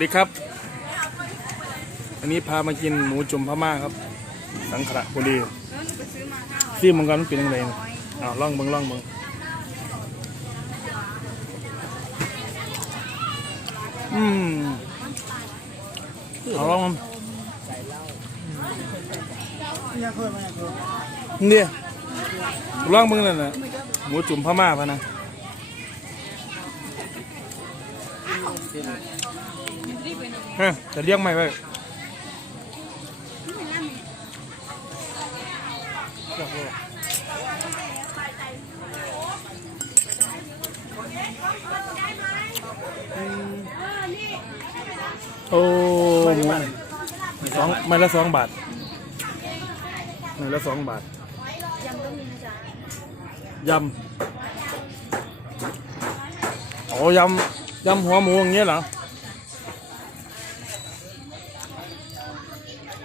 ดีครับ อันนี้พามากินหมูจุ่มพม่าครับ สังขละบุรีที่มังกรมันเป็นยังไงนะอ้าวล่องเบิงล่องเบิงอืมเอาล่องมันเนี่ยล่องเบิงนั่นน่ะหมูจุ่มพม่าพะนะ ฮะจะเลี้ยงไม่ไว้โอ้หมูสองไม้ละสองบาทไม้ละสองบาท ยำโอ้ยำยำหัวหมูอย่างเงี้ยเหรอ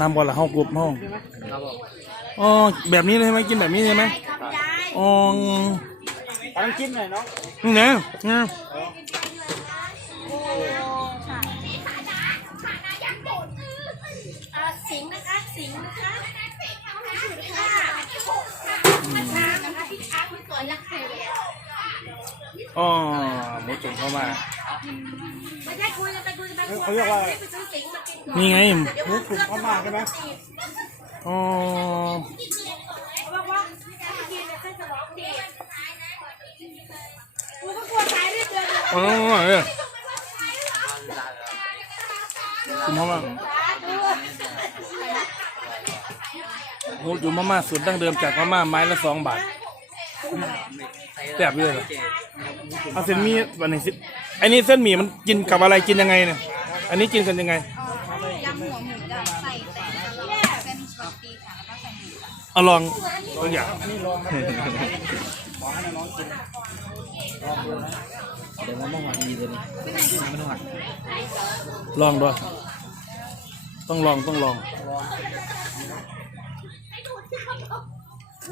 นำก่อนละห้องกรุบห้องครับผมอ๋อแบบนี้เลยใช่ไหมกินแบบนี้ใช่ไหมอ๋อตามจิ้มหน่อยเนาะนี่นะนะอ่าสิงห์นะคะสิงห์นะคะค่ะนะคะพี่ช้างคุณสวยรักใครเลยอ๋อ หมูจุ่มเข้ามา ไม่ใช่คุยกันไปคุยกันไปเขาเรียกว่าไปซื้อสิงห์มากินนี่ไงหมูกลุ่มพม่าใช่ไหม อ๋อบอกว่าไม่กินเนี่ยจะร้องดีกูก็กลัวตายด้วยเดือนอ๋อเออจุ่มเข้ามาหมูจุ่มพม่าสูตรดั้งเดิมจากพม่าไม้ละสองบาท แซ่บเลยเหรอเอาเส้นหมี่วันนี้สิอันนี้เส้นหมี่มันกินกับอะไรกินยังไงเนี่ย อันนี้กินกันยังไง ยำหัวหมูจะใส่แต่เป็นสปาเกตตี้ค่ะแล้วก็ใส่หมูค่ะเอาลองตัวอย่างนี่ลองครับขอให้น้องกินลองดูนะเดี๋ยวมันต้องหักดีเลยนี่มันต้องหักลองด้วย ต้องลองต้องลอง ไ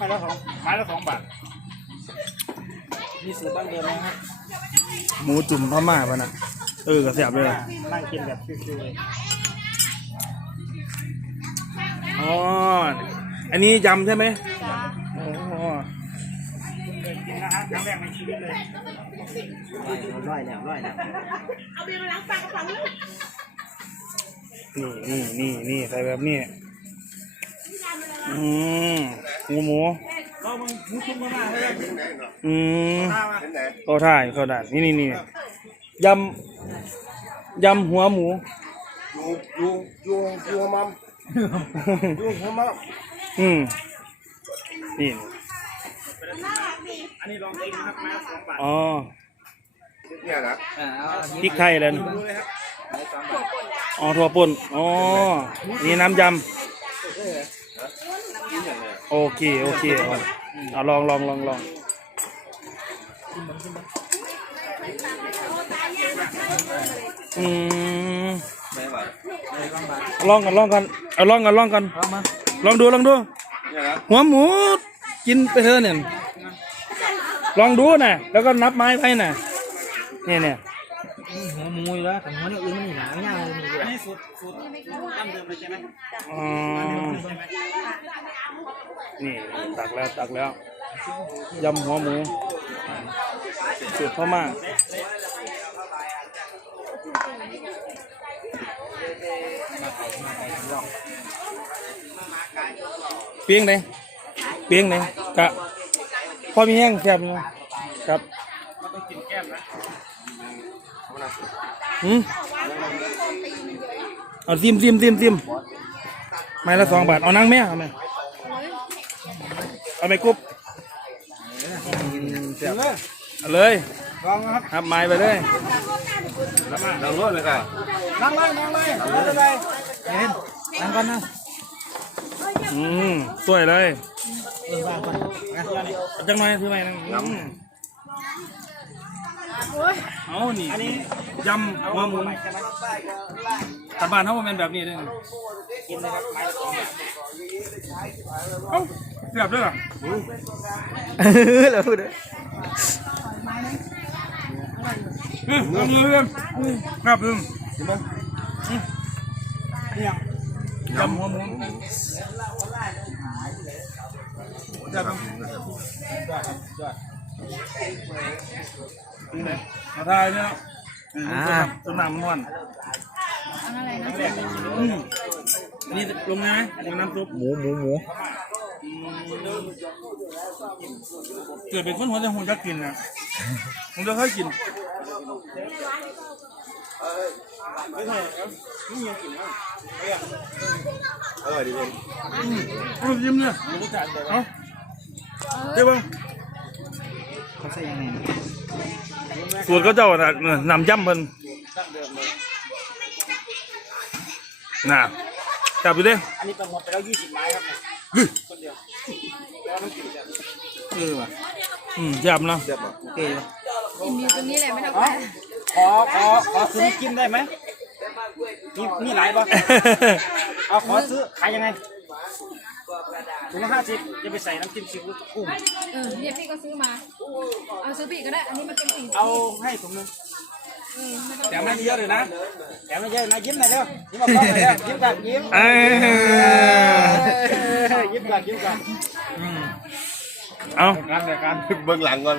ม้ละสองไม้ละสองบาทมีสูตรตั้งเดิมไหมครับหมูจุ่มพม่าปะนะเออกระแสบเลยนั่งกินแบบชิวๆเลยอ๋อ อันนี้ยำใช่ไหมจ้าอ๋อกินนะฮะครั้งแรกในชีวิตเลย ร้อยแล้วร้อยแล้ว เอาเบียร์มาล้างปากกระป๋องนึง นี่นี่นี่นี่ใส่แบบนี้ อืมหมูหมูเรามันหมูชุ่มพม่าใช่ไหมอืมข้าวมาเข้าท่ายเข้าด่านนี่นี่นี่ยำยำหัวหมูอยู่อยู่อยู่อยู่หัวมัมอยู่หัวมัมอืมนี่อันนี้ลองกินนะครับไม้ละสองบาทอ๋อเนี่ยนะพริกไทยเลยนะ อ๋อถั่วป่นอ๋อนี่น้ำยำโอเคโอเคเอาลองลองลองลองอืมลองบาทลองกันลองกันเอาลองกันลองกันลองดูลองดูหัวหมูกินไปเถอะเนี่ยลองดูนะแล้วก็นับไม้ไปนะเนี่ยเนี่ย หัวหมูอยู่แล้วแต่หัวเนี่ยอื่นมันหนาไม่ยากเลยอันนี้สูตรสูตรตั้งเดิมเลยใช่ไหมอ๋อนี่ตักแล้วตักแล้วยำหัวหมูสูตรพ่อมาเปียงไหนเปียงไหนกะพอมีแห้งแซ่บอยู่ครับ หืมเอาซิมซิมซิมซิมไม้ละสองบาท เอานั่งแม่เอาไหมเอาไปกรุบเอาเลยลองนะครับครับไม้ไปเลยเราลวดเลยค่ะนั่งเลยนั่งเลยนั่งเลยเห็นนั่งก่อนนะอืมสวยเลยเรื่องว่างก่อนนะเดี๋ยวนี้เอาจังหน่อยคือไงนะอืมเอานี่อันนี้ ยำหัวหมูใช่ไหมตาบ้านเขาบ่แมันเป็นแบบนี้เลยกินเลยครับไม้ละสองบาทเอ้าเสียบด้วยเหรอเราพูดเลยอืมเอามือเลยครับอืมเนี่ยยำหัวหมูจับครับนี่เลยมาทายเนี่ย อ่าต้นน้ำมันม่วนอันอะไรนะอืมอันนี้ลงไงลงน้ำซุปหมูหมูหมูเกิดเป็นคนหัวใจหุ่นจะกินนะผมจะเคยกินเออดีเลยเอายิ้มเนี่ยเอาเดี๋ยวเบ้างเขาใส่ยังไง สูตรก็เจ้าน่ะนำย่ำเพิ่นน่ะจับอยู่เด้อันนี้เป็นหมดไปแล้วยี่สิบไม้ครับเนี่ยคนเดียวแล้วมันกินแบบเออว่ะอืมยับเนาะเจ็บอะโอเคกินอยู่ตรงนี้แหละไม่ต้องไปขอขอขอซื้อกินได้ไหมมีมีหลายป่ะเอาขอซื้อขายยังไง ถุงละห้าสิบจะไปใส่น้ำจิ้มซีฟู้ดกุ้งเออเนี่ยพี่ก็ซื้อมา เอาซื้อปีกก็ได้ อันนี้มันเป็นสิ่งเอาให้ถุงนึงเออไม่ต้องแต่ไม่เยอะเลยนะแต่ไม่เยอะนะยิ้มหน่อยเร็วยิ้มมาป้องหน่อยเร็วยิ้มกันยิ้มเอ้ยยิ้มกันยิ้มกันอืมเอาการแต่การเบื้องหลังก่อน